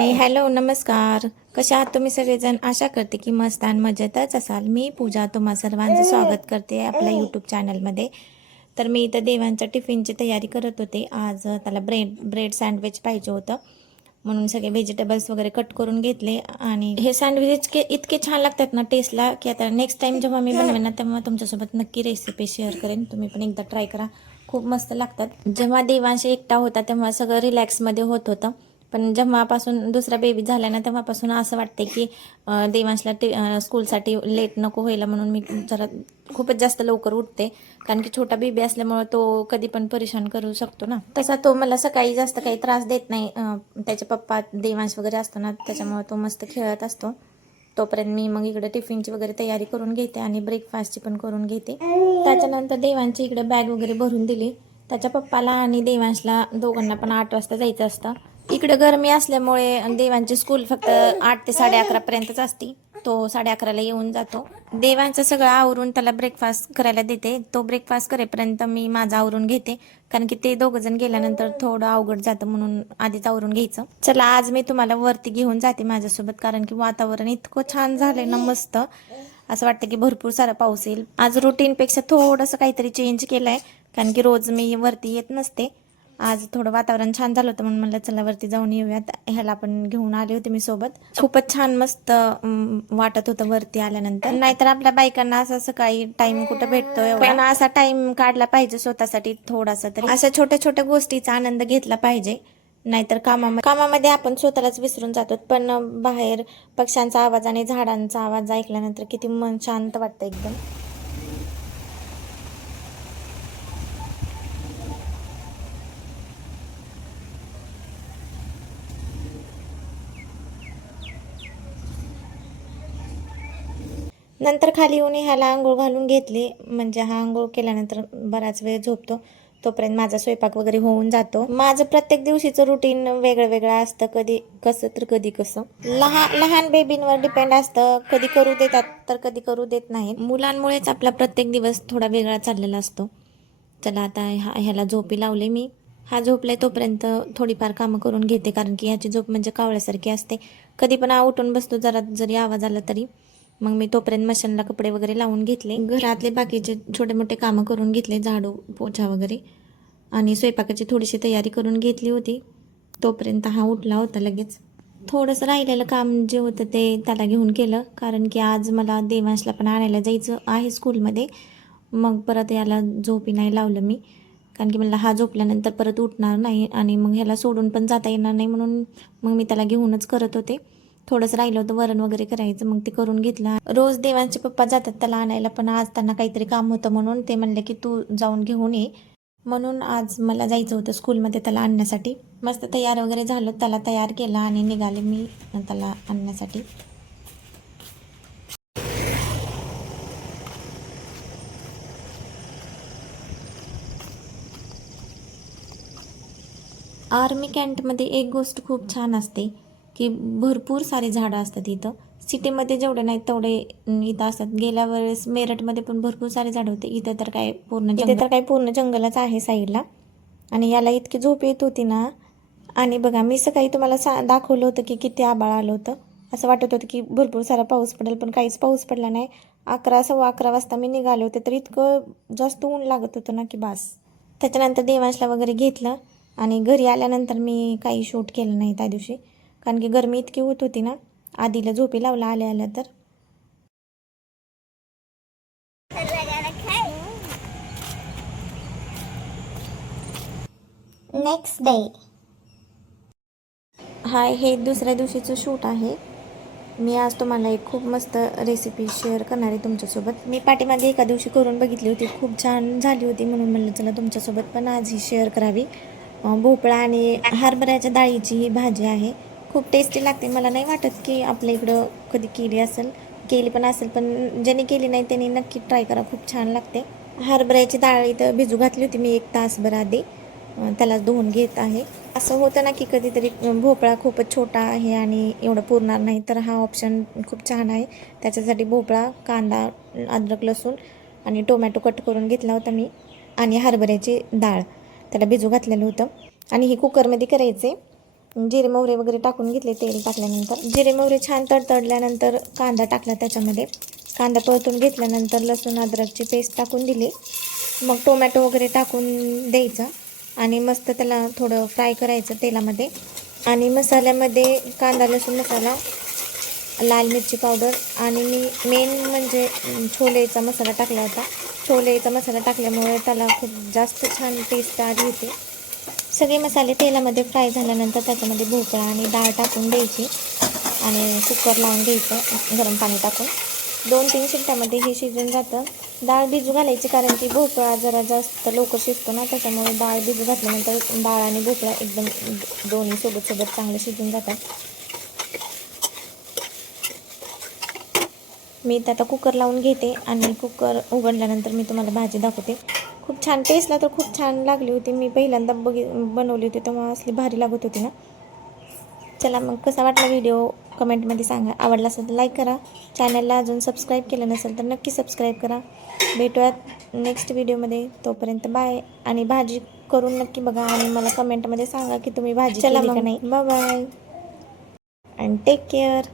Hi hello नमस्कार. कशा आहात तुम्ही सगळेजण? आशा करते की मस्त आणि मजेतच असाल. मी पूजा तुम्हा सर्वांचं स्वागत करते आपल्या यूट्यूब चॅनलमध्ये. तर मी इथं देवांच्या टिफिनची तयारी करत होते. आज त्याला ब्रेड सँडविच पाहिजे होतं, म्हणून सगळे व्हेजिटेबल्स वगैरे कट करून घेतले. आणि हे सँडविच इतके छान लागतात ना टेस्टला, की आता नेक्स्ट टाइम जेव्हा मी बनवेन ना तेव्हा तुमच्यासोबत नक्की रेसिपी शेअर करेन. तुम्ही पण एकदा ट्राय करा, खूप मस्त लागतात. जेव्हा देवांशी एकटा होता तेव्हा सगळं रिलॅक्समध्ये होत होतं, पण जेव्हापासून दुसरा बेबी झाला ना तेव्हापासून असं वाटते की देवांशला स्कूलसाठी लेट नको व्हायला, म्हणून मी जरा खूपच जास्त लवकर उठते. कारण की छोटा बेबी असल्यामुळं तो कधी पण परेशान करू शकतो ना. तसा तो मला सकाळी जास्त काही त्रास देत नाही. त्याचे पप्पा देवांश वगैरे असतो ना, त्याच्यामुळे तो मस्त खेळत असतो. तोपर्यंत मी मग इकडे टिफिनची वगैरे तयारी करून घेते आणि ब्रेकफास्टची पण करून घेते. त्याच्यानंतर देवांची इकडे बॅग वगैरे भरून दिली. त्याच्या पप्पाला आणि देवांशला दोघांना पण 8 वाजता जायचं असतं. इकडे गरमी असल्यामुळे देवांची स्कूल फक्त 8 ते 11:30 पर्यंतच असते. तो 11:30ला येऊन जातो. देवांचं सगळं आवरून त्याला ब्रेकफास्ट करायला देते. तो ब्रेकफास्ट करेपर्यंत मी माझं आवरून घेते, कारण की ते दोघं जण गेल्यानंतर थोडं अवघड जातं, म्हणून आधीच आवरून घ्यायचं. चला आज मी तुम्हाला वरती घेऊन जाते माझ्यासोबत, कारण की वातावरण इतकं छान झालंय ना, मस्त असं वाटतं की भरपूर सारा पाऊस येईल. आज रुटीनपेक्षा थोडंसं काहीतरी चेंज केलंय, कारण की रोज मी वरती येत नसते. आज थोडं वातावरण छान झालं होतं, म्हणून म्हणलं चला वरती जाऊन येऊयात. ह्याला पण घेऊन आले होते मी सोबत. खूपच छान मस्त वाटत होतं वरती आल्यानंतर. नाहीतर आपल्या बायकांना असं सकाळी टाइम कुठं भेटतो, पण असा टाइम काढला पाहिजे स्वतःसाठी थोडासा तरी. अशा छोट्या छोट्या गोष्टीचा आनंद घेतला पाहिजे, नाहीतर कामामध्ये आपण स्वतःलाच विसरून जातो. पण बाहेर पक्ष्यांचा आवाज आणि झाडांचा आवाज ऐकल्यानंतर किती मन शांत वाटतं एकदम. नंतर खाली येऊन ह्याला आंघोळ घालून घेतली, म्हणजे हा आंघोळ केल्यानंतर बराच वेळ झोपतो. तोपर्यंत माझा स्वयंपाक वगैरे होऊन जातो. माझं प्रत्येक दिवशीचं रुटीन वेगळं वेगळं असतं, कधी कसं तर कधी कसं. लहान लहान बेबींवर डिपेंड असतं, कधी करू देतात तर कधी करू देत नाही. मुलांमुळेच आपला प्रत्येक दिवस थोडा वेगळा चाललेला असतो. चला आता ह्याला झोपी लावले मी. हा झोपलाय तोपर्यंत थोडीफार कामं करून घेते, कारण की ह्याची झोप म्हणजे कावळ्यासारखी असते. कधी पण उठून बसतो, जरा जरी आवाज आला तरी. मग मी तोपर्यंत मशीनला कपडे वगैरे लावून घेतले. घरातले बाकीचे छोटे मोठे कामं करून घेतले, झाडू पोछा वगैरे, आणि स्वयंपाकाची थोडीशी तयारी करून घेतली होती. तोपर्यंत हा उठला होता लगेच. थोडंसं राहिलेलं काम जे होतं ते त्याला घेऊन केलं, कारण की आज मला देवांशला पण आणायला जायचं आहे स्कूलमध्ये. मग परत याला झोपी नाही लावलं मी, कारण की मला हा झोपल्यानंतर परत उठणार नाही आणि मग ह्याला सोडून पण जाता येणार नाही, म्हणून मग मी त्याला घेऊनच करत होते. थोडंसं राहिलं होतं वरण वगैरे करायचं, मग ते करून घेतलं. रोज देवांचे पप्पा जातात त्याला आणायला, पण आज त्यांना काहीतरी काम होतं म्हणून ते म्हणले की तू जाऊन घेऊन ये. म्हणून आज मला जायचं होतं स्कूलमध्ये त्याला आणण्यासाठी. मस्त तयार वगैरे झालं, त्याला तयार केला आणि निघाले मी त्याला आणण्यासाठी. आर्मी कॅम्पमध्ये एक गोष्ट खूप छान असते की भरपूर सारे झाडं असतात इथं. सिटीमध्ये जेवढे नाहीत तेवढे इथं असतात. गेल्या वेळेस मेरठमध्ये पण भरपूर सारे झाडं होते. इथं तर काय पूर्ण जंगलच आहे साईडला. आणि याला इतकी झोप येत होती ना. आणि बघा, मी सकाळी तुम्हाला दाखवलं होतं की किती आभाळ आलं होतं. असं वाटत होतं की भरपूर सारा पाऊस पडेल, पण काहीच पाऊस पडला नाही. 11 सव्वा 11 वाजता मी निघाले होते, तर इतकं जास्त ऊन लागत होतं ना की बास. त्याच्यानंतर देवांशला वगैरे घेतलं आणि घरी आल्यानंतर मी काही शूट केलं नाही त्या दिवशी, कारण की गरमी इतकी होत होती ना. आधीला झोपी लावला आल्या आल्या तर. Next day. हाय, हे दुसऱ्या दिवशीचं शूट आहे. मी आज तुम्हाला एक खूप मस्त रेसिपी शेअर करणार आहे तुमच्यासोबत. मी पाठीमागे एका दिवशी करून बघितली होती, खूप छान झाली होती, म्हणून म्हणलं चला तुमच्यासोबत पण आज ही शेअर करावी. भोपळा आणि हरभऱ्याच्या डाळीची ही भाजी आहे. खूप टेस्टी लागते. मला नाही वाटत की आपल्या इकडं कधी केली पण असेल, पण ज्यांनी केली नाही त्यांनी नक्की ट्राय करा, खूप छान लागते. हरभऱ्याची डाळ इथं भिजू घातली होती मी 1 तासभर आधी. त्याला धुवून घेत आहे. असं होतं ना की कधीतरी भोपळा खूपच छोटा आहे आणि एवढं पुरणार नाही, तर हा ऑप्शन खूप छान आहे. त्याच्यासाठी भोपळा, कांदा, अद्रक, लसूण आणि टोमॅटो कट करून घेतला होता मी, आणि हरभऱ्याची डाळ त्याला भिजू घातलेलं होतं. आणि हे कुकरमध्ये करायचे. जिरे मोहरे वगैरे टाकून घेतले. तेल टाकल्यानंतर जिरे मोहरे छान तडतडल्यानंतर कांदा टाकला. त्याच्यामध्ये कांदा परतून घेतल्यानंतर लसूण अद्रकची पेस्ट टाकून दिली. मग टोमॅटो वगैरे टाकून द्यायचा आणि मस्त त्याला थोडं फ्राय करायचं तेलामध्ये. आणि मसाल्यामध्ये कांदा लसूण मसाला, लाल मिरची पावडर आणि मी मेन म्हणजे छोलेचा मसाला टाकला होता. छोलेचा मसाला टाकल्यामुळे त्याला खूप जास्त छान टेस्ट आली होती. सगळे मसाले तेलामध्ये फ्राय झाल्यानंतर त्याच्यामध्ये भोपळा आणि डाळ टाकून द्यायची आणि कुकर लावून घ्यायचं गरम पाणी टाकून. 2-3 शिट्ट्यामध्ये हे शिजून जातं. डाळ भिजू घालायची कारण की भोपळा जरा जास्त लवकर शिजतो ना, त्याच्यामुळे डाळ भिजू घातल्यानंतर डाळ आणि भोपळा एकदम दोन्ही सोबत चांगले शिजून जातात. मी इथं आता कुकर लावून घेते आणि कुकर उघडल्यानंतर मी तुम्हाला भाजी दाखवते. खूप छान टेस्टला तर खूप छान लागली होती. मी पहिल्यांदा बनवली होती तेव्हा असली भारी लागत होती ना. चला मग कसा वाटला व्हिडिओ कमेंटमध्ये सांगा. आवडला असेल तर लाईक करा. चॅनलला अजून सबस्क्राईब केलं नसेल तर नक्की सबस्क्राईब करा. भेटूयात नेक्स्ट व्हिडिओमध्ये. तोपर्यंत बाय. आणि भाजी करून नक्की बघा आणि मला कमेंटमध्ये सांगा की तुम्ही भाजी केली का नाही. Bye bye and take care.